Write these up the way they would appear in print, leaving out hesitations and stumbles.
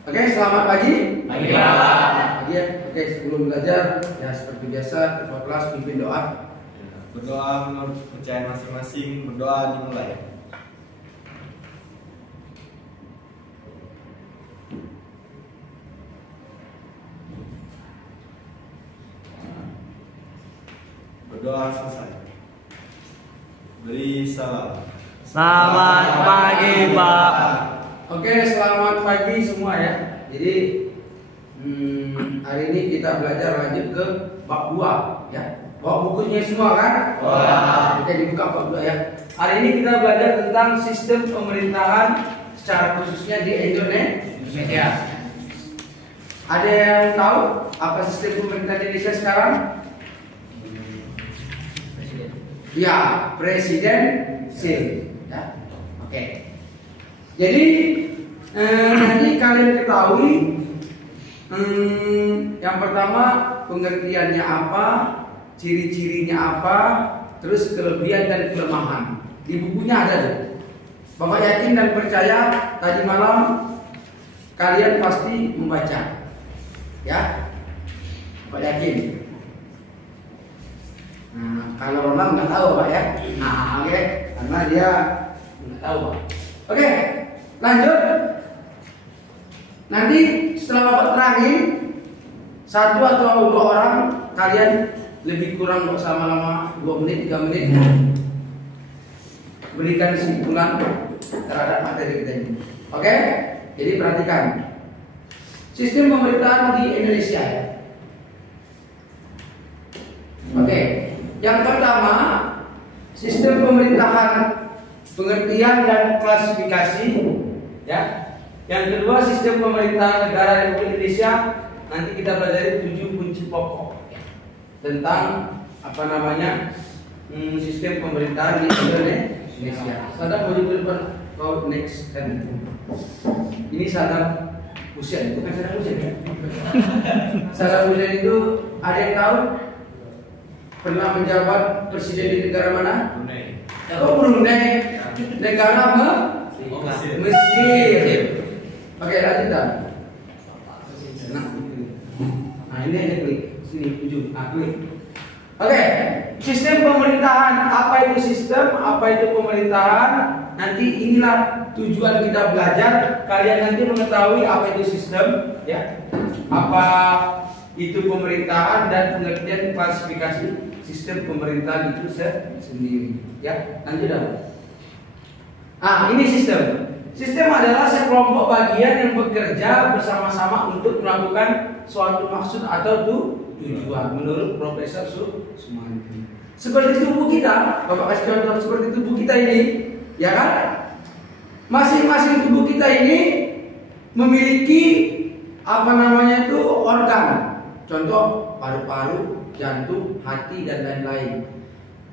Oke, selamat pagi. Pagi, Pak. Pagi ya. Oke, sebelum belajar ya seperti biasa ketua kelas pimpin doa. Berdoa menurut kepercayaan masing-masing. Berdoa dimulai. Berdoa selesai. Beri salam. Selamat pagi, Pak. Oke, selamat pagi semua ya. Jadi hari ini kita belajar lanjut ke bab 2 ya. Bawa bukunya semua kan? Wah. Oke, dibuka bab 2 ya. Hari ini kita belajar tentang sistem pemerintahan secara khususnya di Indonesia. Ada yang tahu apa sistem pemerintahan Indonesia sekarang? Ya, presidensil. Ya. Oke. Jadi nanti kalian ketahui yang pertama pengertiannya apa, ciri-cirinya apa, terus kelebihan dan kelemahan. Di bukunya ada tuh. Bapak yakin dan percaya tadi malam kalian pasti membaca. Ya. Bapak yakin. Nah, kalau Ronald nggak tahu Pak ya. Nah, oke, karena dia nggak tahu Pak. Oke, lanjut. Nanti setelah Bapak terangin satu atau dua orang, kalian lebih kurang nggak usah lama-lama 2 menit 3 menit berikan kesimpulan terhadap materi kita ini. Oke, jadi perhatikan sistem pemerintahan di Indonesia ya. Oke. Yang pertama, sistem pemerintahan, pengertian dan klasifikasi, ya. Yang kedua, sistem pemerintahan negara Republik Indonesia. Nanti kita pelajari 7 kunci pokok ya, tentang apa namanya sistem pemerintahan di Indonesia. Sadam mau di depan, kau next kan? Ini Sadam Hussein, bukan Sadam Hussein ya? Sadam Hussein itu ada yang tahu? Pernah menjabat presiden di negara mana? Brunei. Oh, Brunei. Negara Mesir. Oke, lanjutkan. Nah, ini ada klik. Sini ujung. Nah, klik. Oke, sistem pemerintahan. Apa itu sistem? Apa itu pemerintahan? Nanti inilah tujuan kita belajar. Kalian nanti mengetahui apa itu sistem, ya. Apa itu pemerintahan dan pengertian klasifikasi sistem pemerintahan itu sendiri ya. Lanjut dong. Ini sistem. Sistem adalah sekelompok bagian yang bekerja bersama-sama untuk melakukan suatu maksud atau tujuan menurut Profesor Sumanti. Seperti tubuh kita, Bapak kasih contoh seperti tubuh kita ini, ya kan? Masing-masing tubuh kita ini memiliki apa namanya itu organ. Contoh paru-paru, jantung, hati dan lain-lain.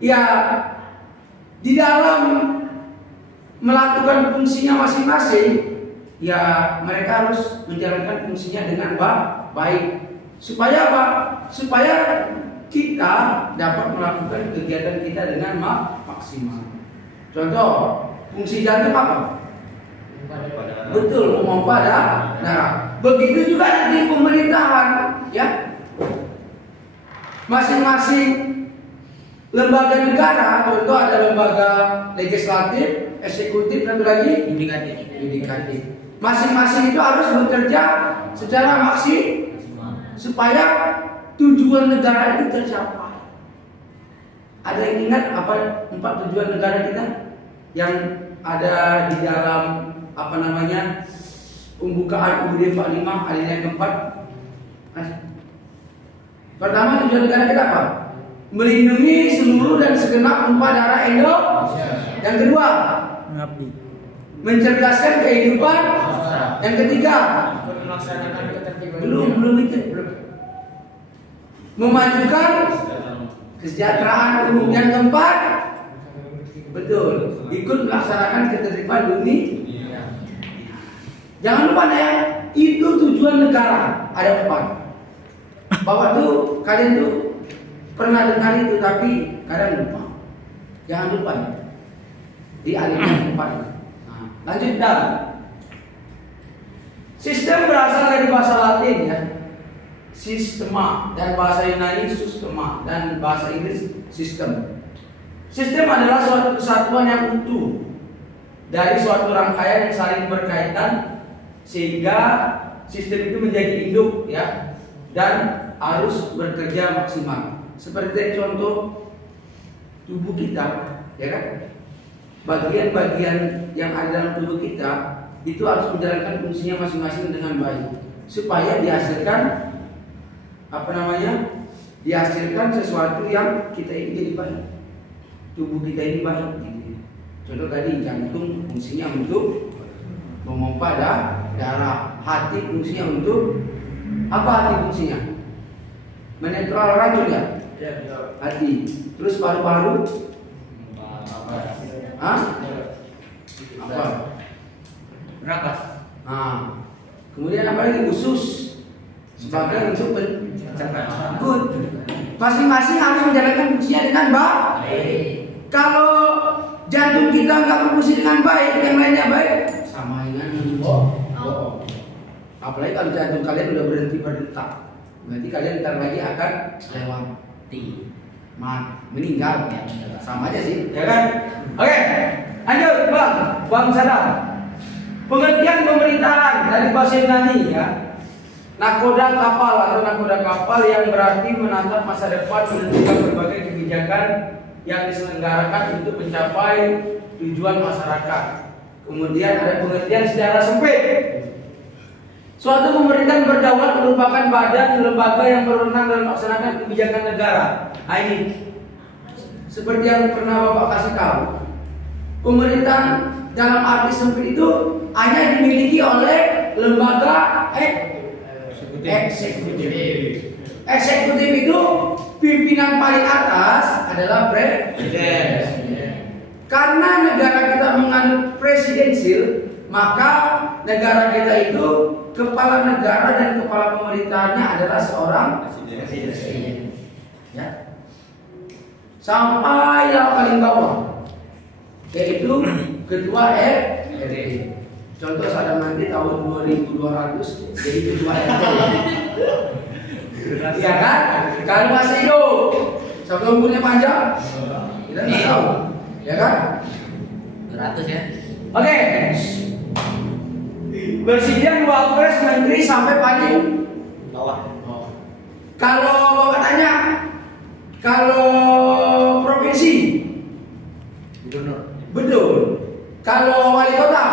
Ya, di dalam melakukan fungsinya masing-masing, ya mereka harus menjalankan fungsinya dengan baik. Supaya apa? Supaya kita dapat melakukan kegiatan kita dengan maksimal. Contoh, fungsi jantung apa? Betul, memompa darah. Begitu juga di pemerintahan, ya. Masing-masing lembaga negara, contoh ada lembaga legislatif, eksekutif, dan lagi yudikatif. Masing-masing itu harus bekerja secara maksimal supaya tujuan negara itu tercapai. Ada yang ingat apa 4 tujuan negara kita yang ada di dalam apa namanya pembukaan UUD 45 alinea keempat? Pertama, tujuan negara kita apa? Melindungi seluruh dan segenap tumpah darah Indonesia. Yang kedua, mencerdaskan kehidupan. Yang ketiga, belum itu. Memajukan kesejahteraan umum. Yang keempat, betul, ikut melaksanakan ketertiban dunia. Jangan lupa ya, itu tujuan negara. Ada 4. Bapak tuh, kalian tuh pernah dengar itu tapi kadang lupa. Jangan lupa ya. Di alinea 4. Lanjut dan Sistem berasal dari bahasa Latin ya, sistema, dan bahasa Yunani systema, dan bahasa Inggris system. Sistem adalah suatu kesatuan yang utuh dari suatu rangkaian yang saling berkaitan sehingga sistem itu menjadi hidup ya, dan harus bekerja maksimal. Seperti contoh tubuh kita, ya kan? Bagian-bagian yang ada dalam tubuh kita itu harus menjalankan fungsinya masing-masing dengan baik supaya dihasilkan dihasilkan sesuatu yang kita ingin jadi baik. Tubuh kita ini baik gitu. Contoh tadi jantung fungsinya untuk memompa darah, hati fungsinya untuk apa? Hati fungsinya menetral racun ya? Hati. Terus paru-paru apa? Berakas. Kemudian apa lagi? Usus sebagai untuk Cepat. good. Masing-masing harus menjalankan fungsinya dengan baik. Kalau jantung kita nggak berfungsi dengan baik, yang lainnya baik, sama dengan bohong. Apalagi kalau jantung kalian udah berhenti berdetak, berarti kalian ntar lagi akan lewat meninggal. Sama aja sih, ya kan? Oke, lanjut Bang Sadam. Pengertian pemerintahan dari bahasa Yunani ya. Nakoda kapal atau nakoda kapal yang berarti menatap masa depan, menentukan berbagai kebijakan yang diselenggarakan untuk mencapai tujuan masyarakat. Kemudian ada pengertian secara sempit. Suatu pemerintahan berdaulat merupakan badan lembaga yang berwenang dalam melaksanakan kebijakan negara. Ini seperti yang pernah Bapak kasih tahu. Pemerintahan dalam arti sempit itu hanya dimiliki oleh lembaga eksekutif. Eksekutif itu pimpinan paling atas adalah presiden. Karena negara kita menganut presidensil, maka negara kita itu kepala negara dan kepala pemerintahannya adalah seorang presiden. Ya. Sampai yang paling bawah, yaitu ketua RT. Contoh Sadam nanti tahun 2200 jadi ketua RT. Ya kan? Kalau masih hidup, sampai umurnya panjang, kita nggak tahu, ya kan? 200 ya. Oke. Presiden, wapres, menteri sampai paling bawah. Kalau Bapak tanya, kalau provinsi, Gubernur. betul. Kalau wali kota,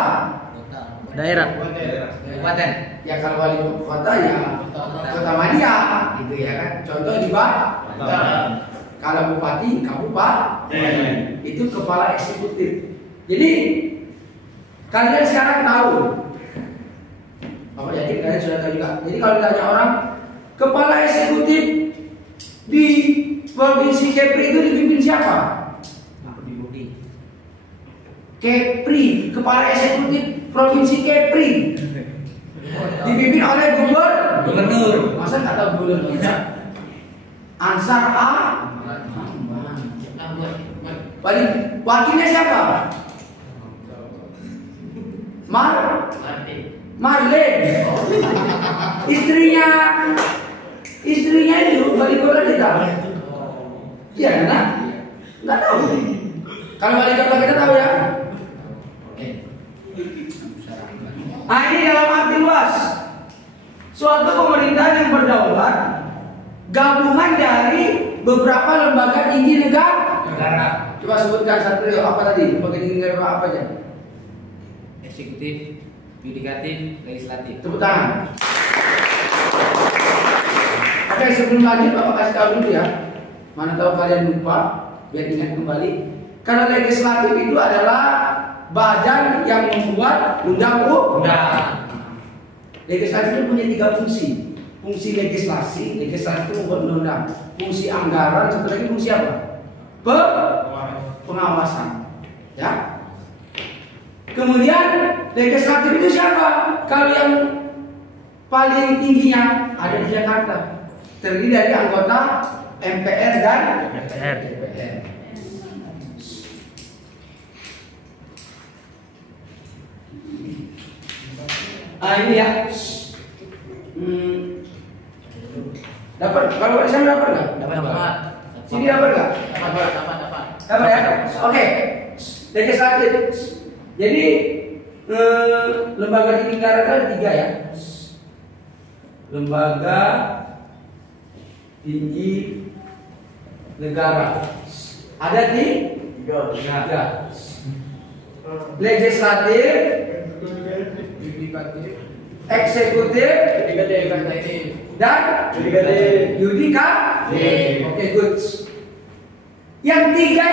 Daerah. Kabupaten. ya kalau wali kota ya kota Madia, gitu ya kan. Contoh di Banten. Kalau bupati, kabupaten, itu kepala eksekutif. Jadi kalian sekarang tahu, Bapak yakin kalian sudah tahu juga. Jadi kalau ditanya orang, kepala eksekutif di provinsi Kepri itu dipimpin siapa? Kepri, kepala eksekutif provinsi Kepri dipimpin oleh gubernur. Masa nggak tahu gubernur? Ansar A. Wakilnya siapa? Marlene. Istrinya itu wali kota kita. Iya kan? Nggak tahu. Kalau wali kota kita tahu ya. Nah ini dalam arti luas, suatu pemerintahan yang berdaulat, gabungan dari beberapa lembaga tinggi negara. Coba sebutkan satu apa tadi? Lembaga tinggi negara apa aja? Eksekutif, yudikatif, legislatif. Tepuk tangan. Oke, sebelum lanjut Bapak kasih tahu dulu ya. Mana tahu kalian lupa, biar ingat kembali. Karena legislatif itu adalah badan yang membuat undang-undang. Legislatif itu punya 3 fungsi. Fungsi legislasi itu membuat undang-undang. Fungsi anggaran, satu lagi fungsi apa? Pengawasan. Ya. Kemudian legislatif itu siapa? Kalau yang paling tingginya ada di Jakarta, terdiri dari anggota MPR dan DPR. ini ya. Dapat? Kalau saya dapat nggak? Dapat. Sini dapat nggak? Dapat ya? Oke. Legislatif. Jadi lembaga tinggi negara itu ada 3 ya. Lembaga tinggi negara ada di 3. Legislatif, eksekutif, dan yudikatif. Oke, good. Yang tiga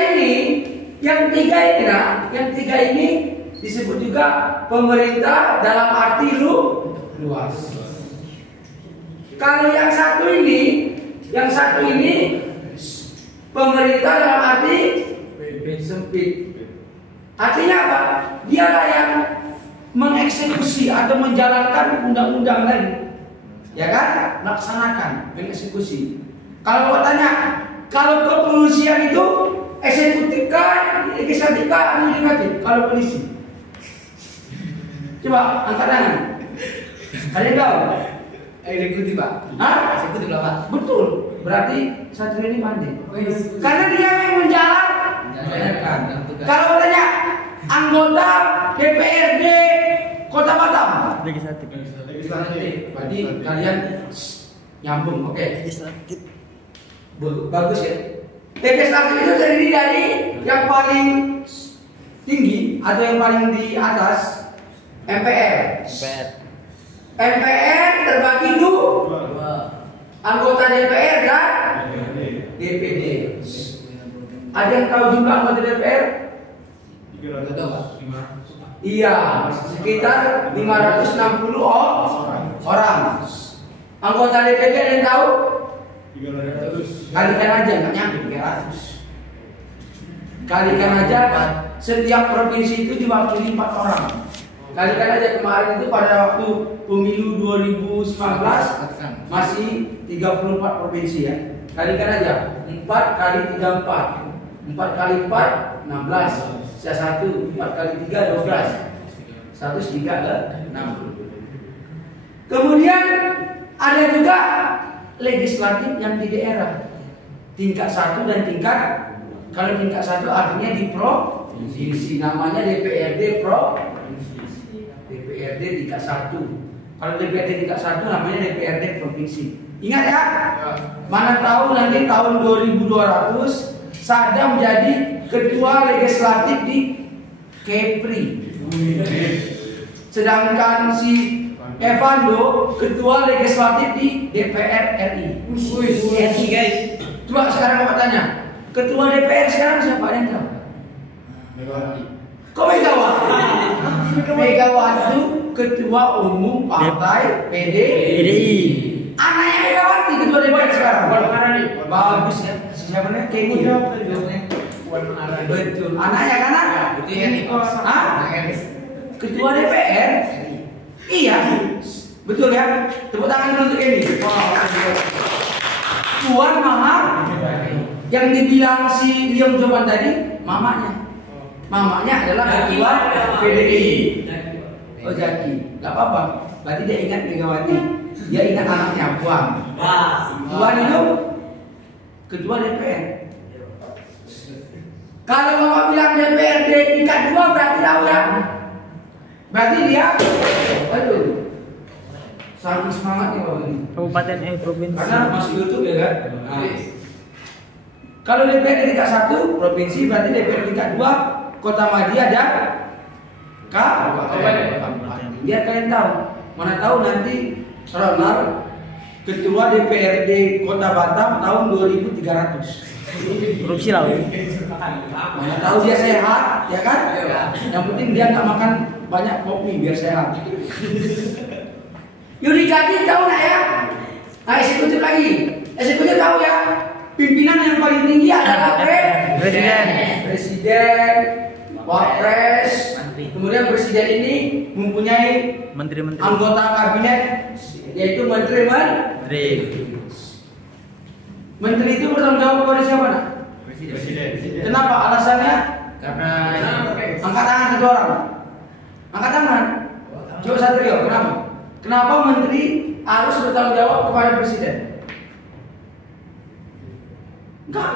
ini disebut juga pemerintah dalam arti luas. Kalau yang satu ini pemerintah dalam arti sempit. Artinya apa? Dialah yang mengeksekusi atau menjalankan undang-undang tadi. Ya kan? Laksanakan, mengeksekusi. Kalau mau tanya, kalau kepolisian itu eksekutif kah, legislatif kah, atau yudikatif? Kalau polisi, coba angkat tangan. Ada yang tahu? Eksekutif, Pak. Hah? Eksekutif lah, Pak. Betul. Berarti Satrio ini pandai. Karena dia yang menjalankan. Kalau tanya anggota DPRD Kota Batam, Legislatif. berarti kalian nyambung. Oke. Legislatif. Bagus ya. Legislatif itu terdiri dari yang paling tinggi atau yang paling di atas MPR. MPR terbagi 2. Anggota DPR dan DPD. Ada yang tahu jumlah anggota DPR? Iya, sekitar 560 orang. Anggota DPD ada yang tahu? 300. Kalikan aja, nggak nyampe 300. Kalikan aja, setiap provinsi itu diwakili 4 orang. Kalikan aja kemarin itu pada waktu pemilu 2019 masih 34 provinsi ya. Kalikan aja 4 kali 3 4. 4 kali 4 16. Sisa 1 4 kali 3 12. 103 ke 60. Kemudian ada juga legislatif yang di daerah. Tingkat 1 dan tingkat, kalau tingkat 1 artinya di provinsi, namanya DPRD DPRD tingkat 1. Kalau DPRD tingkat 1 namanya DPRD provinsi. Ingat ya? Mana tahu nanti tahun 2200 Sada menjadi ketua legislatif di Kepri. Sedangkan si Evando ketua legislatif di DPR RI. RI guys. Coba sekarang Bapak tanya, ketua DPR sekarang siapa yang tahu? Kok Megawati? Megawati itu ketua umum partai PDI. Anaknya Megawati ketua DPR sekarang. Bagus ya. Siapa namanya? Kenny. Betul. Anaknya kan? Itu ya nih. Ketua DPR. Iya. Betul ya. Tepuk tangan dulu untuk Kenny. Tuan Mama. Yang dibilang si Liam Jopan tadi, mamanya. Mamanya adalah ketua PDI. Oh Jaki, nggak apa-apa. Berarti dia ingat Megawati. Dia ingat anaknya Puan. Puan itu ketua DPR. Kalau Bapak bilang DPRD tingkat 2 berarti tahu ya. Berarti dia, aduh, sangat semangat nih Bapak ini. Kabupaten provinsi. Karena masih YouTube ya kan. Nah. Kalau DPRD tingkat 1 provinsi berarti DPRD tingkat 2 Kota Madia dan Kabupaten. Biar kalian tahu. Mana tahu nanti Ronald ketua DPRD Kota Batam tahun 2300. Korupsi lah. Mana tahu dia sehat, ya kan? Yang penting dia nggak makan banyak kopi biar sehat. Yudikatif tahu nggak ya? Nah, eksekutif lagi. Eksekutif tahu ya? Pimpinan yang paling tinggi adalah Presiden, Wapres. Kemudian Presiden ini mempunyai Menteri-menteri. anggota kabinet yaitu Menteri. Menteri itu bertanggung jawab kepada siapa nak? Presiden. Kenapa? Alasannya? Karena Angkat tangan satu orang. Angkat tangan. Coba Satrio, kenapa? Kenapa menteri harus bertanggung jawab kepada presiden? Enggak.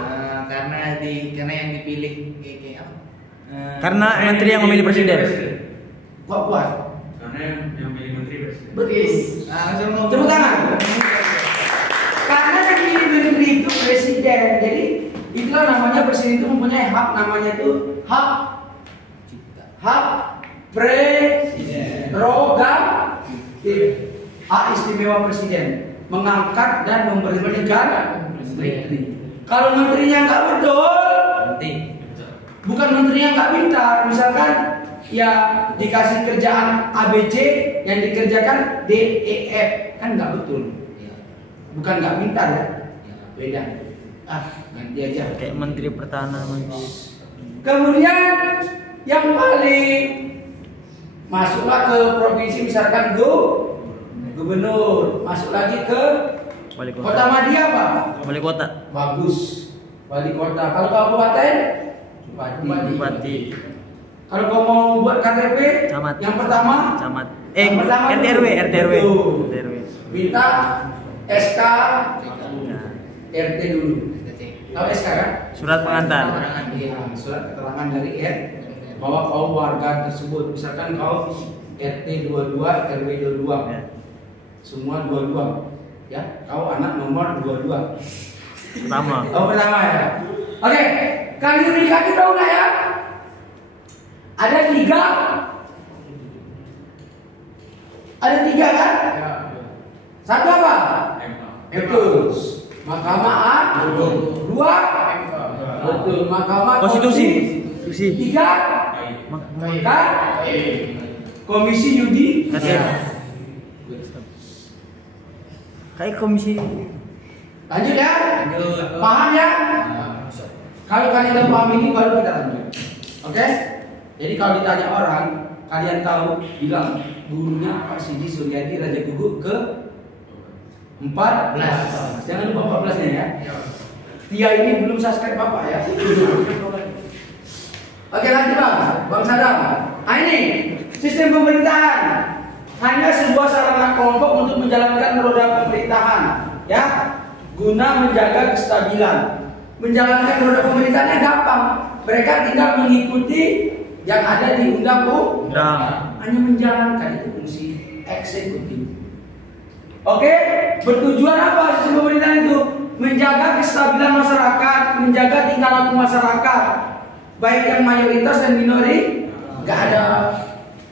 Karena yang dipilih kayak apa? Karena menteri yang memilih presiden. Kok kuat? Karena yang milih menteri presiden. Betul. Langsung ngomong. Tepuk tangan. Karena yang pilih menteri itu presiden. Jadi itulah namanya presiden itu mempunyai hak, namanya itu hak prerogatif. Hak istimewa presiden mengangkat dan memberhentikan menteri. Kalau menterinya nggak betul, bukan menterinya nggak pintar, misalkan ya dikasih kerjaan ABC yang dikerjakan DEF, kan nggak betul. Bukan nggak pintar ya, beda. Nanti aja. Kayak menteri pertahanan. Kemudian yang paling masuklah ke provinsi, misalkan gubernur, masuk lagi ke Wali kota kota. Madia apa? Wali kota. Bagus, wali kota. Kalau kabupaten, Bupati. Kalau kau mau buat KTP, Camat. yang pertama, Camat. yang pertama RT RW. Betul. RT RW. Minta SK Ya. RT dulu. Tahu SK kan? Surat pengantar. Iya, surat keterangan dari RT bahwa kau warga tersebut. Misalkan kau RT 22, RW 22. Ya. Semua 22. Ya, kau anak nomor 22. Pertama. Oh, pertama ya. Oke, kali ini lagi tahu nggak ya? Ada 3. Ada 3 kan? Satu apa? Betul. Mahkamah Agung. 2. Betul. Mahkamah Konstitusi. 3. Komisi Yudi. Kasih. Kayak komisi. Lanjut ya. Lanjut. Paham ya? Kalau kalian udah paham ini baru kita lanjut. Oke? Jadi kalau ditanya orang, kalian tahu bilang gurunya Pak Sidi Suryadi Raja Guguk ke 14. Jangan lupa 14-nya ya. Tia ini belum subscribe Bapak ya. Oke, lanjut Bang Sadam. Ini sistem pemerintahan hanya sebuah sarana kelompok untuk menjalankan roda pemerintahan, ya, guna menjaga kestabilan. Menjalankan roda pemerintahannya gampang. Mereka tinggal mengikuti yang ada di undang-undang. Hanya menjalankan, itu fungsi eksekutif. Oke, bertujuan apa sistem pemerintahan itu? Menjaga kestabilan masyarakat, menjaga tingkah laku masyarakat, baik yang mayoritas dan minoritas.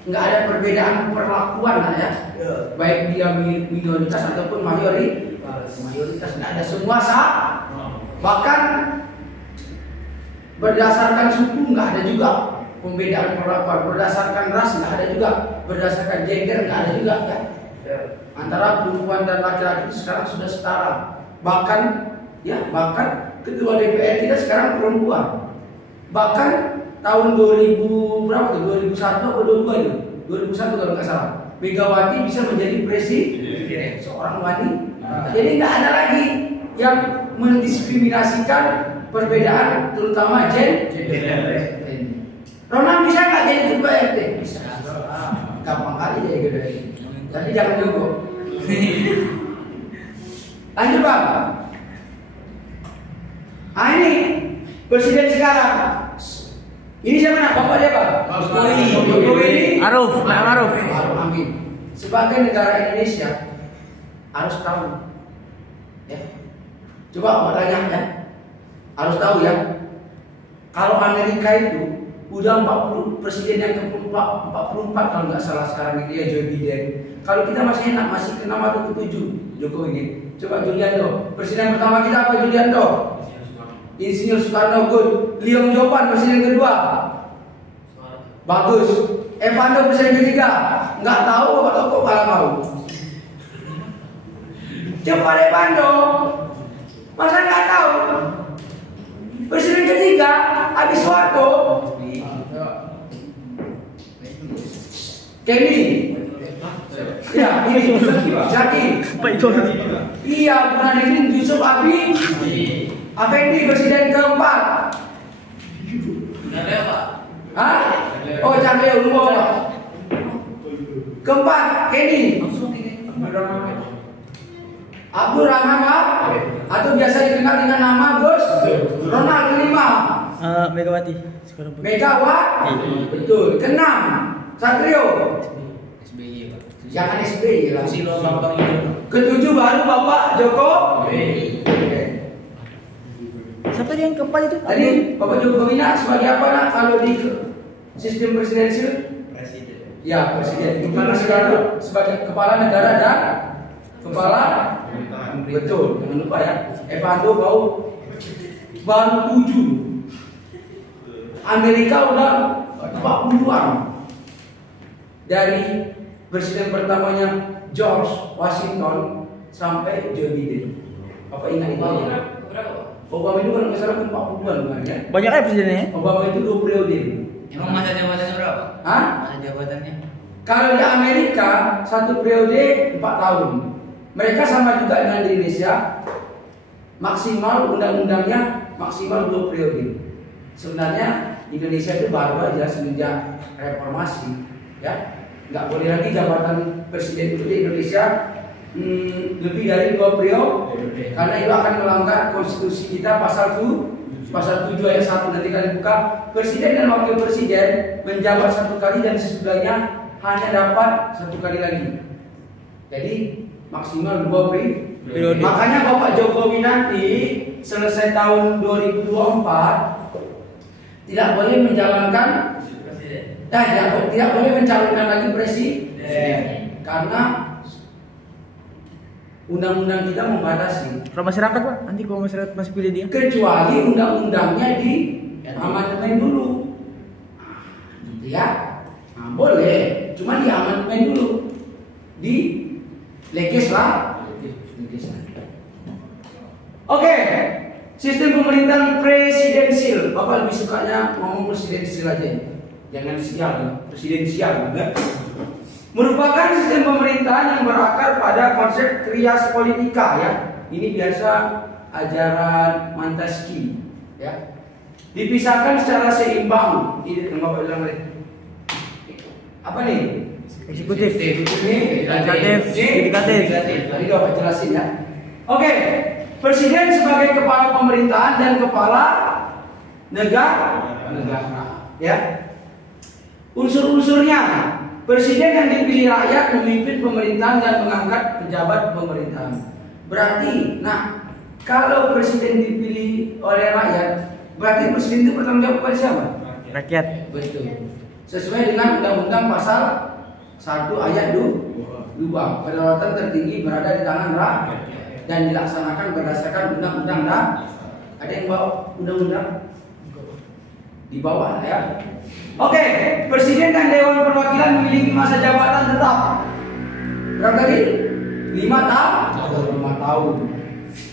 Nggak ada perbedaan perlakuan lah ya. Baik dia minoritas ataupun mayoritas nggak ada, semua sama. Bahkan berdasarkan suku nggak ada juga pembedaan perlakuan, berdasarkan ras nggak ada juga, berdasarkan gender nggak ada juga ya. Antara perempuan dan laki-laki sekarang sudah setara. Bahkan ketua DPR kita sekarang perempuan. Bahkan tahun 2000 berapa tuh? 2001 atau 2002 itu? 2001 kalau nggak salah. Megawati bisa menjadi presiden, seorang wanita. Jadi nggak ada lagi yang mendiskriminasikan perbedaan, terutama gender. Ronald bisa nggak jadi ketua RT? Bisa. Gampang kali jadi ketua RT. Tapi jangan jongkok. Lanjut Bang. Ini presiden sekarang. Ini siapa nak? Bapak siapa? Jokowi. Aruf. Amin. Sebagai negara Indonesia harus tahu. Ya. Coba Bapak tanya ya. Harus tahu ya. Kalau Amerika itu udah 40 presiden yang ke-44 kalau nggak salah sekarang ini ya, Joe Biden. Kalau kita masih enak, masih ke-6 atau ke-7 Jokowi ini. Coba Julianto. Presiden pertama kita apa Julianto? Insinyur Soekarno, good. Leong Jopan presiden kedua. Bagus. Evando presiden ketiga. Nggak tahu apa tahu kok malah tahu. Coba Evando. Masa nggak tahu? Presiden ketiga Abi Soeharto. Kenny. Ya, ini Zaki. Iya, Burhanuddin Yusuf Abi. Afendi presiden keempat. Hah? Oh, Canggih lupa. Keempat, Kenny. Abdul Rahman atau biasa dikenal dengan nama Gus Ronald. Kelima, Megawati. Sekarang Megawati. Betul. Keenam, Satrio. SBY Pak. Jangan SBY lah. Susilo Bambang Yudhoyono. Ketujuh baru Bapak Jokowi. Siapa dia yang keempat itu? Tadi Bapak Jokowi sebagai apa nak kalau di sistem presidensial? Presiden. Ya, presiden. Itu sebagai kepala negara dan kepala Pemerintahan. betul. Jangan lupa ya. Evando baru 7. Amerika udah 40-an. Dari presiden pertamanya George Washington sampai Joe Biden. Apa ingat itu? Obama itu kan nggak salah 40-an kan ya? Banyak ya presidennya. Obama itu 2 periode. Emang masa jabatannya berapa? Hah? Masa jabatannya? Kalau di Amerika 1 periode 4 tahun. Mereka sama juga dengan di Indonesia. Maksimal undang-undangnya maksimal 2 periode. Sebenarnya Indonesia itu baru aja semenjak reformasi, ya. Nggak boleh lagi jabatan presiden itu di Indonesia lebih dari 2 periode, karena itu akan melanggar konstitusi kita pasal 7 ayat 1. Nanti kalian buka, presiden dan wakil presiden menjabat 1 kali dan sesudahnya hanya dapat 1 kali lagi. Jadi maksimal 2 periode. Makanya Bapak Jokowi nanti selesai tahun 2024 tidak boleh menjalankan tidak boleh mencalonkan lagi presiden karena undang-undang kita membatasi. Kalau masyarakat Pak, nanti kalau masyarakat masih pilih dia. Kecuali undang-undangnya di amandemen dulu. Gitu ya. Nah, boleh, cuma di amandemen dulu. Di legislah. Oke. Sistem pemerintahan presidensial. Bapak lebih sukanya ngomong presidensial aja ya. Jangan sial ya. Presidensial ya. Merupakan sistem pemerintahan yang berakar pada konsep trias politika ya. Ini biasa ajaran Montesquieu ya. Dipisahkan secara seimbang. Ini yang Bapak bilang tadi. Apa nih? Eksekutif. Ini Yudikatif. Tadi Bapak jelasin ya. Oke. Presiden sebagai kepala pemerintahan dan kepala negara. Ya. Unsur-unsurnya. Presiden yang dipilih rakyat memimpin pemerintahan dan mengangkat pejabat pemerintahan. Berarti, nah, kalau presiden dipilih oleh rakyat, berarti presiden itu bertanggung jawab kepada siapa? Rakyat. Betul. Sesuai dengan Undang-Undang Pasal 1 ayat 2. Kedaulatan tertinggi berada di tangan rakyat dan dilaksanakan berdasarkan undang-undang. Ada yang bawa undang-undang? Di bawah ya. Oke, presiden dan dewan perwakilan memiliki masa jabatan tetap. Berapa tadi? 5 tahun.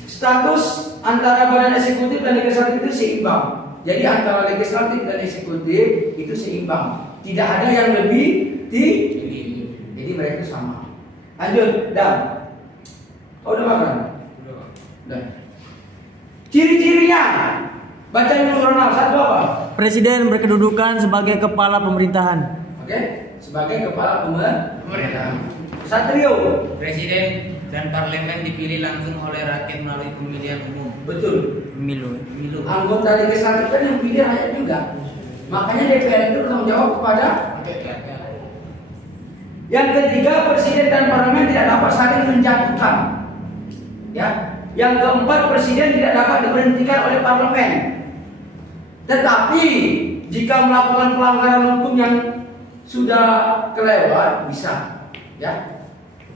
Status antara badan eksekutif dan legislatif itu seimbang. Jadi antara legislatif dan eksekutif itu seimbang. Tidak ada yang lebih tinggi. Jadi mereka sama. Lanjut, Dan. Oh, udah makan? Udah. Ciri-cirinya. Bacain dulu Ronald, 1 apa? Presiden berkedudukan sebagai kepala pemerintahan. Oke, sebagai kepala pemerintahan. Satrio. Presiden dan parlemen dipilih langsung oleh rakyat melalui pemilihan umum. Betul. Pemilu. Anggota legislatif kan yang pilih rakyat juga. Makanya DPR itu bertanggung jawab kepada. Yang ketiga, presiden dan parlemen tidak dapat saling menjatuhkan. Ya. Yang keempat, presiden tidak dapat diberhentikan oleh parlemen. Tetapi jika melakukan pelanggaran hukum yang sudah kelewat bisa, ya.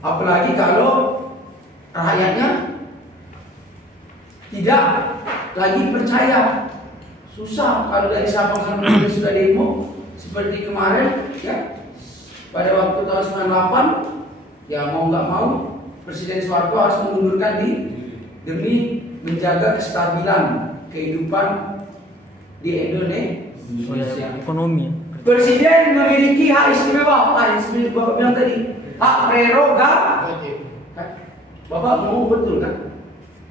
Apalagi kalau rakyatnya tidak lagi percaya, susah kalau dari Sabang sampai Merauke sudah demo seperti kemarin, ya. Pada waktu tahun 98, ya mau nggak mau Presiden Soeharto harus mengundurkan diri demi menjaga kestabilan kehidupan di Indonesia. Ekonomi. Presiden memiliki hak istimewa, seperti Bapak bilang tadi, hak prerogatif. Bapak ngomong betul kan?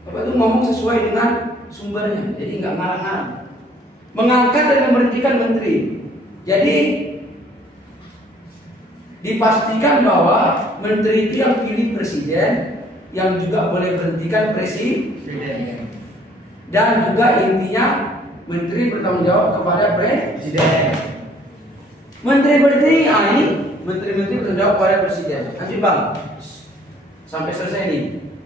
Bapak itu ngomong sesuai dengan sumbernya, jadi nggak ngarang-ngarang. Mengangkat dan memberhentikan menteri. Jadi dipastikan bahwa menteri itu yang pilih presiden yang juga boleh berhentikan presiden. Dan juga intinya menteri bertanggung jawab kepada presiden. Menteri-menteri, ini menteri-menteri bertanggung jawab kepada presiden. Nanti bang, sampai selesai ini.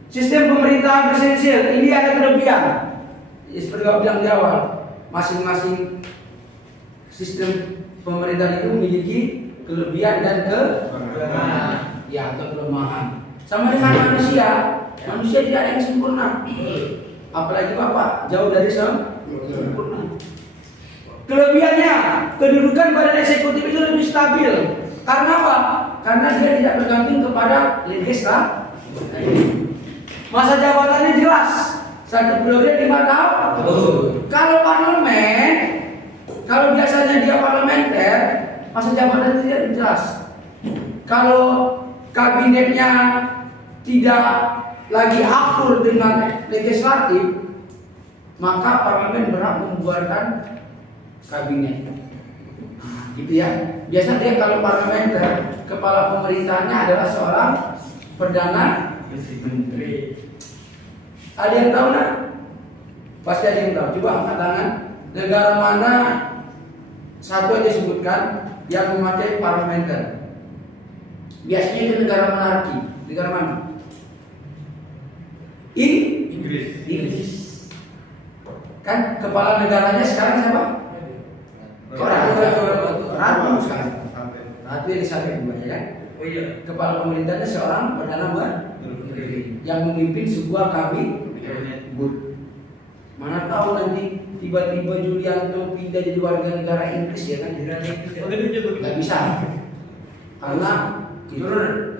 Sistem pemerintahan presidensial ini ada kelebihan. Seperti kau bilang di awal, masing-masing sistem pemerintahan itu memiliki kelebihan dan kelemahan. Ya, atau kelemahan. Sama dengan manusia, manusia tidak ada yang sempurna. Apalagi Bapak, jauh dari sempurna. Kelebihannya, kedudukan badan eksekutif itu lebih stabil. Karena apa? Karena dia tidak bergantung kepada legislatif. Masa jabatannya jelas, 1 periode 5 tahun. Kalau parlemen, kalau biasanya dia parlementer, masa jabatannya tidak jelas. Kalau kabinetnya tidak lagi akur dengan legislatif, maka parlemen berhak membuarkan kabinet. Gitu ya. Biasanya dia kalau parlementer, kepala pemerintahannya adalah seorang perdana menteri. Ada yang tahu nak? Pasti ada yang tahu. Coba angkat tangan. Negara mana satu aja sebutkan yang memakai parlementer? Biasanya itu negara monarki. Negara mana? Inggris. Kan kepala negaranya sekarang siapa? Ratu sekarang. Ratu Elizabeth II, ya kan? Oh iya. Kepala pemerintahnya seorang perdana menteri yang memimpin sebuah kabinet. Mana tahu nanti tiba-tiba Julianto pindah jadi warga negara Inggris, ya kan? Nggak bisa. Karena keturunan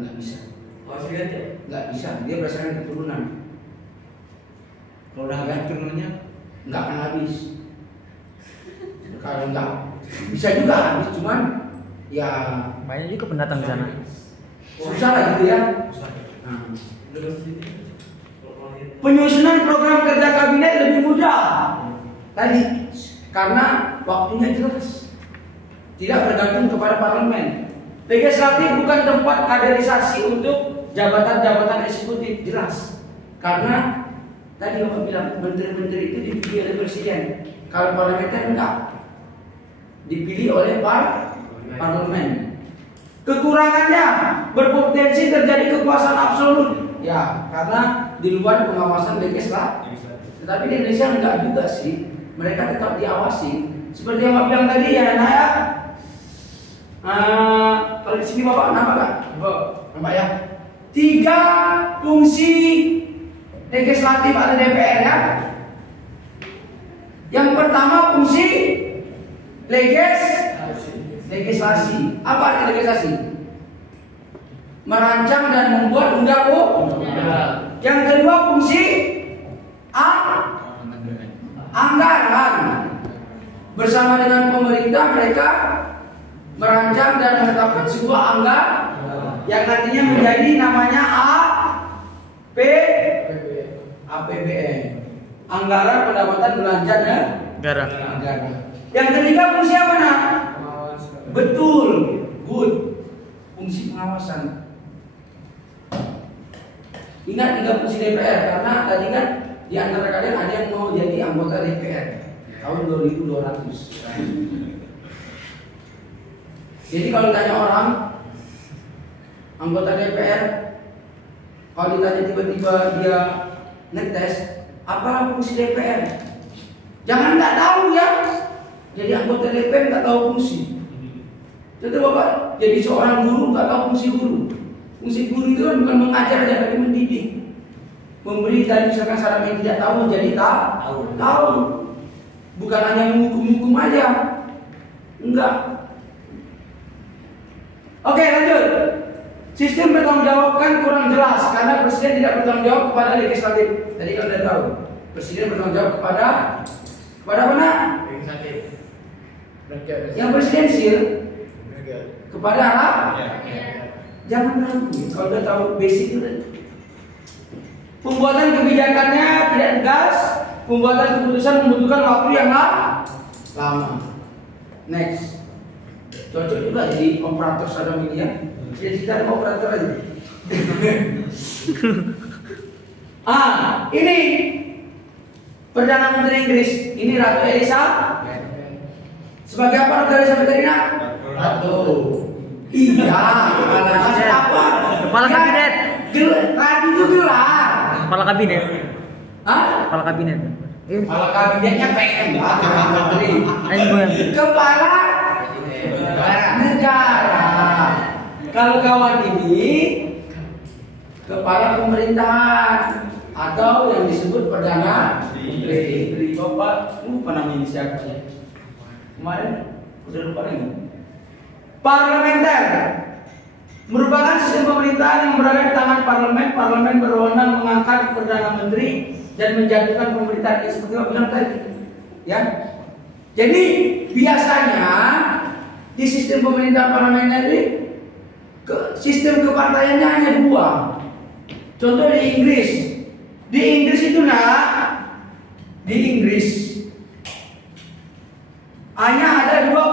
nggak bisa. Nggak bisa. Dia berdasarkan keturunan. Kalau udah habis turunannya Nggak akan habis. Kalau nggak bisa juga habis, cuman ya Banyak juga pendatang di sana. susah lah gitu ya. Nah. Penyusunan program kerja kabinet lebih mudah tadi karena waktunya jelas, tidak bergantung kepada parlemen. Legislatif bukan tempat kaderisasi untuk jabatan-jabatan eksekutif, jelas. Karena tadi Bapak bilang menteri-menteri itu dipilih oleh presiden. Kalau parlementer enggak, dipilih oleh parlemen. Kekurangannya berpotensi terjadi kekuasaan absolut. Ya, karena di luar pengawasan legislatif. Tetapi di Indonesia enggak juga sih. Mereka tetap diawasi. Seperti yang Bapak bilang tadi ya, Naya. Kalau di sini Bapak nama kan? Bapak ya. 3 fungsi legislatif ada DPR ya. Yang pertama fungsi legislasi. Apa arti legislasi? Merancang dan membuat undang-undang. Yang kedua fungsi anggaran. Bersama dengan pemerintah mereka merancang dan menetapkan sebuah anggaran yang nantinya menjadi namanya APBN. Anggaran pendapatan belanja negara. Yang ketiga fungsi apa nak? Betul, good. Fungsi pengawasan. Ingat 3 fungsi DPR karena tadi kan di antara kalian ada yang mau jadi anggota DPR tahun 2200. Jadi kalau tanya orang anggota DPR, kalau ditanya tiba-tiba dia ngetes, apa fungsi DPR? Jangan nggak tahu ya. Jadi anggota DPR nggak tahu fungsi. Jadi Bapak jadi seorang guru nggak tahu fungsi guru. Fungsi guru itu kan bukan mengajar aja, tapi mendidik. Memberi tadi misalkan saran yang tidak tahu jadi tahu. Bukan hanya menghukum-hukum aja. Enggak. Oke, lanjut. Sistem bertanggung jawab kan kurang jelas karena presiden tidak bertanggung jawab kepada legislatif. Tadi kalau sudah tahu, presiden bertanggung jawab kepada mana? legislatif. Yang presidensial kepada rakyat. Jangan ragu. Kalau sudah tahu basic itu. Pembuatan kebijakannya tidak tegas. Pembuatan keputusan membutuhkan waktu yang lama. Next. Cocok juga jadi operator sadam ini ya. Jadi kita operator aja. Ini Perdana Menteri Inggris. Ini Ratu Elizabeth. Sebagai apa Ratu Elizabeth tadi nak? Ratu. Iya. Maksud apa? Kepala kabinet. Ratu itu gelar. Kepala kabinet. Hah? Kepala kabinet. Kepala kabinetnya PM. Menteri. Kepala negara. Kalau kawan ini kepala pemerintahan atau yang disebut perdana menteri. Bapak lupa namanya siapa ya? Kemarin udah lupa lagi. Parlementer merupakan sistem pemerintahan yang berada di tangan parlemen. Parlemen berwenang mengangkat perdana menteri dan menjatuhkan pemerintahan yang seperti apa bilang tadi. Ya. Jadi biasanya di sistem pemerintahan parlemen ini sistem kepartaiannya hanya dua. Contoh di Inggris. Di Inggris itu di Inggris hanya ada dua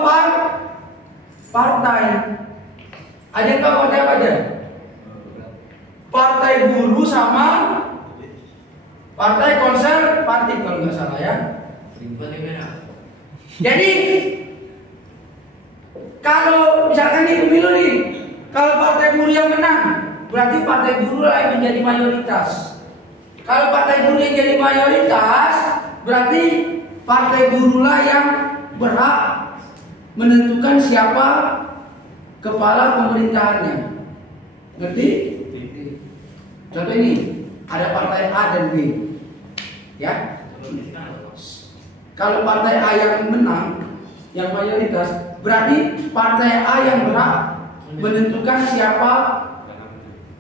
partai. Ada tahu partai apa aja? Partai buruh sama partai konservatif kalau nggak salah ya. Jadi kalau misalkan di pemilu nih, kalau partai buruh yang menang, berarti partai buruh lah yang menjadi mayoritas. Kalau partai buruh yang jadi mayoritas, berarti partai buruh lah yang berhak menentukan siapa kepala pemerintahannya. Ngerti? Contoh ini, ada partai A dan B. Ya. Kalau partai A yang menang, yang mayoritas, berarti partai A yang berhak menentukan siapa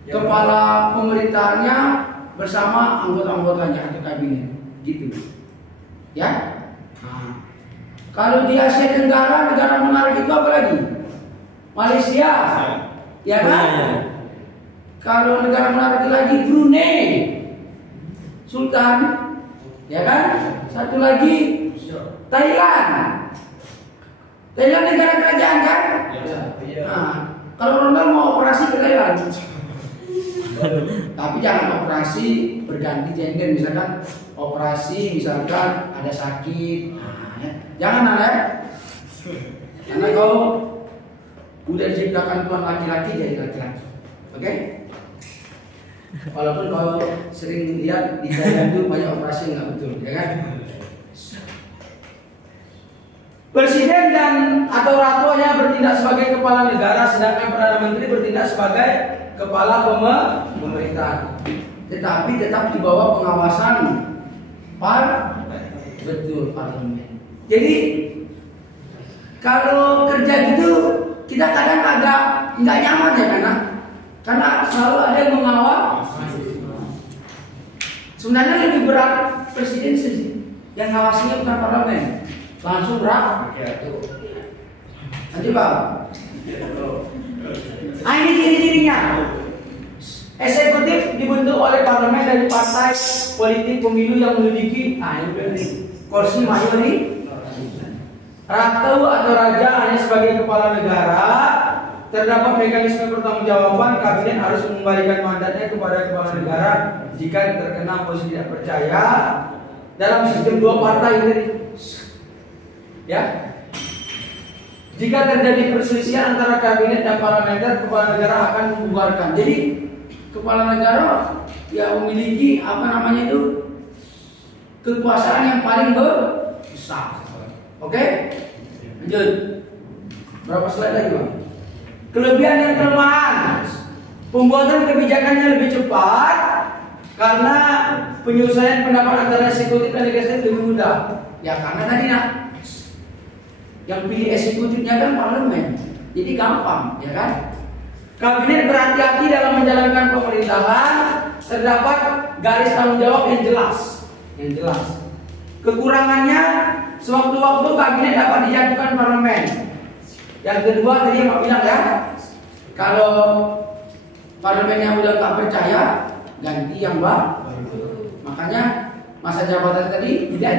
kepala pemerintahannya bersama anggota-anggotanya atau kabinet, gitu. Ya. Kalau di Asia Tenggara, negara monarki itu apa lagi? Malaysia, ya kan? Kalau negara monarki lagi Brunei, Sultan, ya kan? Satu lagi Thailand. Thailand negara kerajaan kan? Kalau Ronald mau operasi ke Thailand, tapi jangan operasi berganti gender, misalkan operasi misalkan ada sakit, jangan ya. Karena kau udah diciptakan Tuhan laki-laki jadi laki-laki, oke? Walaupun kau sering lihat di Thailand itu banyak operasi nggak betul, ya kan? Presiden dan atau ratu hanya bertindak sebagai kepala negara, sedangkan perdana menteri bertindak sebagai kepala pemerintahan. Tetapi tetap di bawah pengawasan parlemen. Jadi kalau kerja gitu kita kadang agak nggak nyaman ya karena selalu ada yang mengawal. Sebenarnya lebih berat presiden sih, yang ngawasinya bukan parlemen. Langsung berat. Nanti bang. Ini ciri-cirinya. Eksekutif dibentuk oleh parlemen dari partai politik pemilu yang memiliki kursi mayoritas. Ratu atau raja hanya sebagai kepala negara. Terdapat mekanisme pertanggungjawaban. Kabinet harus mengembalikan mandatnya kepada kepala negara jika terkena posisi tidak percaya dalam sistem dua partai ini. Ya, jika terjadi perselisihan antara kabinet dan parlementer, kepala negara akan membubarkan. Jadi kepala negara ya memiliki kekuasaan yang paling besar. Oke? Lanjut. Berapa slide lagi bang? Kelebihan dan kelemahan. Pembuatan kebijakannya lebih cepat karena penyelesaian pendapat antara eksekutif dan legislatif lebih mudah. Ya karena tadi yang pilih eksekutifnya kan parlemen, jadi gampang, ya kan? Kabinet berhati-hati dalam menjalankan pemerintahan, terdapat garis tanggung jawab yang jelas. Kekurangannya, sewaktu-waktu kabinet dapat dijatuhkan parlemen. Yang kedua tadi yang Pak bilang ya, kalau parlemennya udah nggak percaya, ganti yang baru. Makanya masa jabatan tadi tidak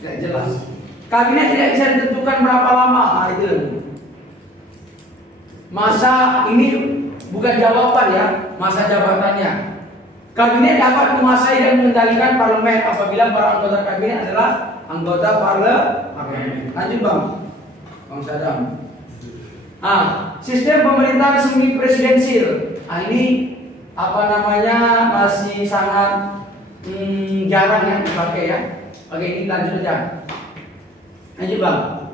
jelas. Kabinet tidak bisa ditentukan berapa lama, itu. Masa ini bukan jawaban ya, masa jabatannya. Kabinet dapat menguasai dan mengendalikan parlemen apabila para anggota kabinet adalah anggota parlemen. Lanjut Bang Sadam. Sistem pemerintahan semi presidensil. Ini masih sangat jarang yang dipakai ya. Oke, ini lanjut aja. Lanjut Bang.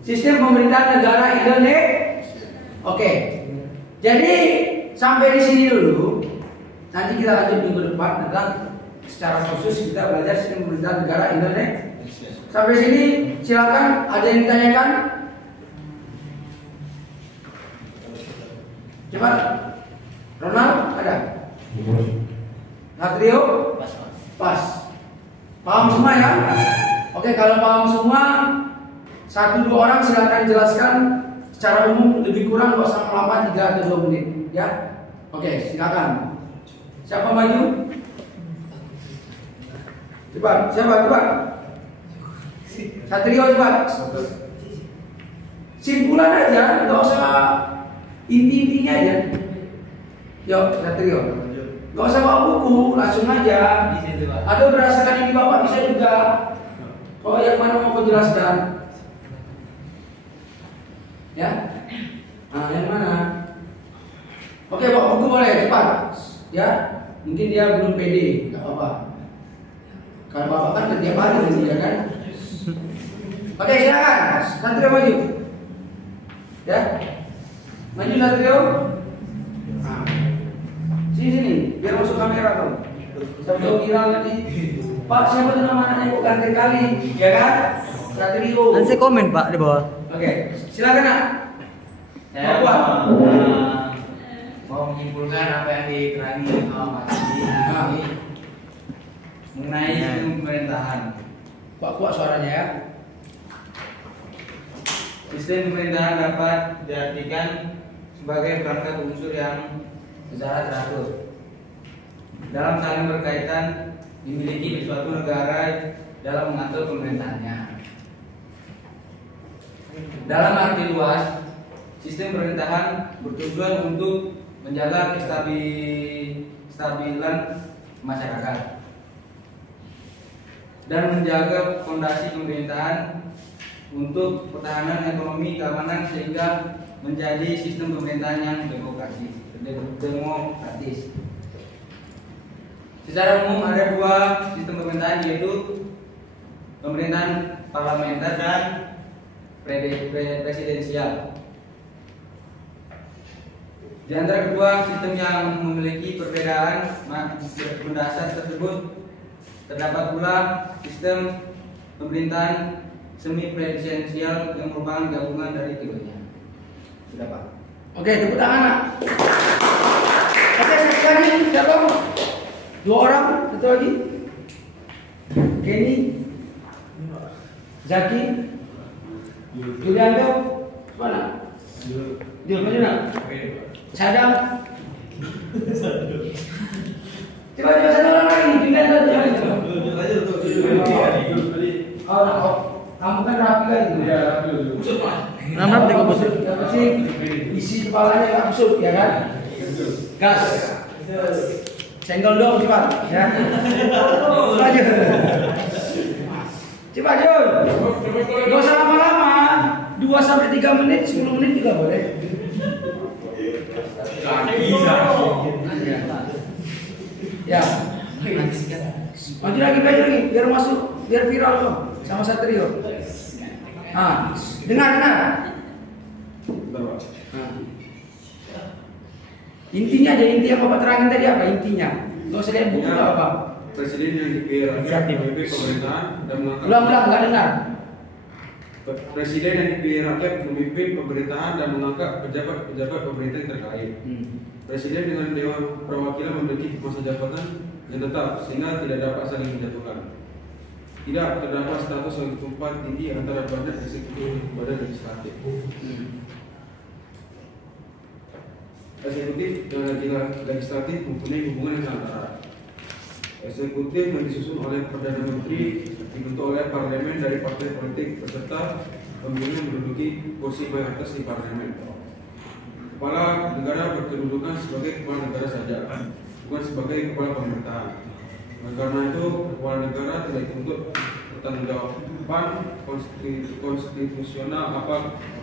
Sistem pemerintahan negara Indonesia. Oke. Jadi sampai di sini dulu. Nanti kita lanjut minggu depan tentang secara khusus kita belajar sistem pemerintahan negara Indonesia. Sampai sini silakan, ada yang ditanyakan? Cepat. Ronald ada? Satrio? Pas. Paham semua ya? Oke, kalau paham semua, 1-2 orang silakan jelaskan secara umum, lebih kurang nggak usah lama 3 atau 2 menit ya. Oke, silakan. Siapa maju? Cepat, cepat. Satrio cepat. Simpulan aja, nggak usah inti-intinya aja. Yuk, Satrio. Nggak usah bawa buku, langsung aja. Atau berdasarkan ini Bapak bisa juga. Oh, yang mana mau menjelaskan? Ya? Yang mana? Oke, bawa buku boleh, cepat. Ya, mungkin dia belum pede, nggak apa-apa. Kalau Bapak kan setiap hari gitu ya kan. Oke, silakan. Satrio maju. Ya, maju Satrio. Sini, biar masuk kamera tuh. Sampai viral nanti. Pak, siapa tuh nama anaknya kok ganteng kali, ya kan? Satrio. Nanti komen Pak di bawah. Oke, silakan Nak. Saya mau menyimpulkan apa yang diterangi sama Mas Adi ini mengenai sistem pemerintahan. Kuat suaranya ya. Sistem pemerintahan dapat diartikan sebagai perangkat unsur yang secara teratur dalam saling berkaitan dimiliki di suatu negara dalam mengatur pemerintahannya. Dalam arti luas, sistem pemerintahan bertujuan untuk menjaga kestabilan masyarakat dan menjaga fondasi pemerintahan untuk pertahanan ekonomi keamanan sehingga menjadi sistem pemerintahan yang demokratis. Secara umum ada 2 sistem pemerintahan, yaitu pemerintahan parlementer dan presidensial. Di antara kedua sistem yang memiliki perbedaan mendasar tersebut, terdapat pula sistem pemerintahan semi presidensial yang merupakan gabungan dari keduanya. Sudah Pak. Oke, tepuk tangan Nak. Oke, sekali siapa? 2 orang, satu lagi. Kenny, Zaki, Julianto, mana? Julianto, Sadam. Coba satu orang lagi, Julianto, kamu kan rapi kan gitu. Iya, rapi dulu. Busuk Mas. Nampak tengok busuk. Apa sih? Isi kepalanya nggak busuk ya kan? Gas. Senggol dong cepat ya. Maju. Cepat Jun. Gak usah lama-lama. 2-3 menit, 10 menit juga boleh. Bisa. Ya. Maju lagi, biar masuk, biar viral dong sama Satrio. Dengar. Intinya aja, inti yang Bapak terangin tadi apa intinya? Gak usah lihat buku apa. Presiden yang dipilih rakyat memimpin pemerintahan dan mengangkat. Ulang, nggak dengar. Presiden yang dipilih rakyat memimpin pemerintahan dan mengangkat pejabat pemerintah yang terkait. Presiden dengan Dewan Perwakilan memiliki masa jabatan yang tetap sehingga tidak dapat saling menjatuhkan. Tidak terdapat status yang tumpang tinggi antara badan eksekutif dan badan legislatif. Eksekutif dan legislatif mempunyai hubungan yang sangat erat. Eksekutif yang disusun oleh Perdana Menteri dibentuk oleh parlemen dari partai politik peserta pemilu menduduki kursi mayoritas di parlemen. kepala negara berkedudukan sebagai kepala negara saja, bukan sebagai kepala pemerintahan. Karena itu kepala negara tidak dituntut pertanggungjawaban konstitusional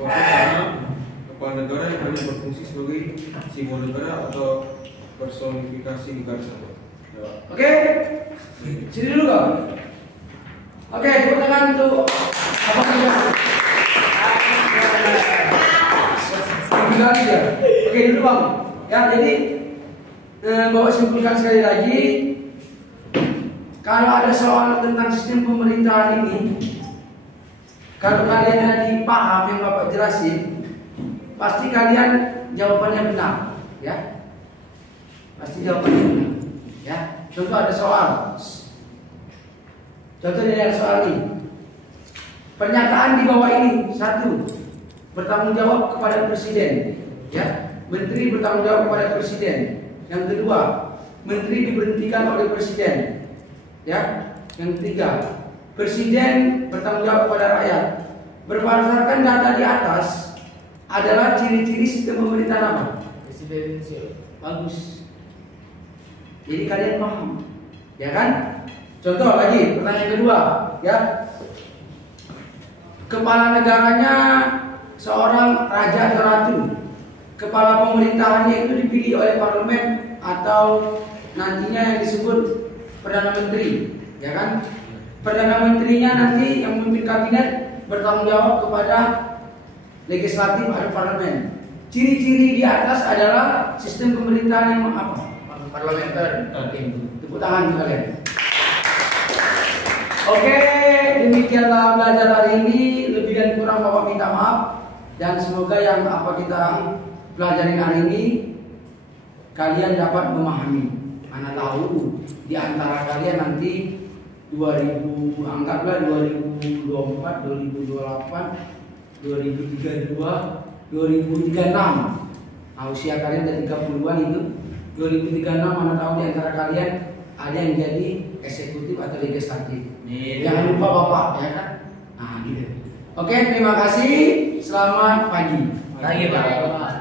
karena kepala negara yang hanya berfungsi sebagai simbol negara atau personifikasi negara saja. Oke, sini dulu kok. Oke, tepuk tangan untuk apa saja. Oke dulu bang. Ya jadi bawa simpulkan sekali lagi. Kalau ada soal tentang sistem pemerintahan ini, kalau kalian tadi paham yang Bapak jelasin, pasti kalian jawabannya benar, ya. Pasti jawabannya benar, ya. Contoh ada soal. Contohnya ada soal ini. Pernyataan di bawah ini, 1. Bertanggung jawab kepada presiden, ya. Menteri bertanggung jawab kepada presiden. Yang kedua, menteri diberhentikan oleh presiden, ya. Yang ketiga, presiden bertanggung jawab kepada rakyat. Berdasarkan data di atas adalah ciri-ciri sistem pemerintahan apa? Presidensial. Bagus. Jadi kalian paham, ya kan? Contoh lagi, pertanyaan kedua, ya. Kepala negaranya seorang raja atau ratu. Kepala pemerintahannya itu dipilih oleh parlemen atau nantinya yang disebut perdana menteri, ya kan? Perdana menterinya nanti yang memimpin kabinet bertanggung jawab kepada legislatif atau parlemen. Ciri-ciri di atas adalah sistem pemerintahan yang apa? Parlementer. Tepuk tangan kalian. Oke, demikianlah belajar hari ini. Lebih dan kurang Bapak minta maaf. Dan semoga yang apa kita pelajarin hari ini kalian dapat memahami. Ana tahu di antara kalian nanti 2024, 2028, 2032, 2036. Usia kalian dari 30-an itu 2036 mana tahu di antara kalian ada yang jadi eksekutif atau legislatif. Jangan lupa Bapak, ya kan? Nah, gitu. Oke, terima kasih. Selamat pagi. Pagi, Pak.